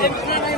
Hepsine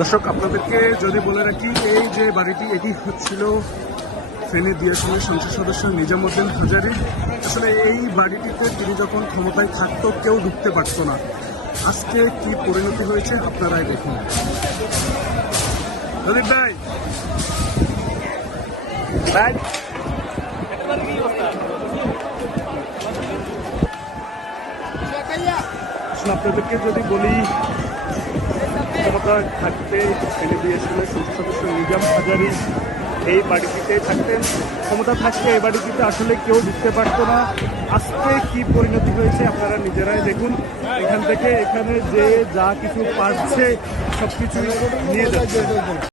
দর্শক, আপনাদেরকে যদি বলে রাখি, এই যে বাড়িটি, এটি হচ্ছিল ফেনী দিয়াশনের সংসদ সদস্য নিজামুদ্দিন হাজারি। আসলে এই বাড়িটিতে তিনি যখন ক্ষমতায় থাকতো, কেউ ঢুকতে পারতো না। আজকে কি পরিণতি হয়েছে, আপনারাই দেখুন। ভাই। ভাই। আসলে আপনাদেরকে যদি বলি ক্ষমতা থাকতে ফেলে দিয়েছিলেন সদস্য নিজাম হাজারি। এই বাড়িটিতে থাকতেন ক্ষমতা থাকতে এই বাড়িটিতে আসলে কেউ ঢুকতে পারতো না। আজকে কি পরিণতি হয়েছে আপনারা নিজেরাই দেখুন। এখান থেকে এখানে যে যা কিছু পারছে সব কিছু নিয়ে যাচ্ছে।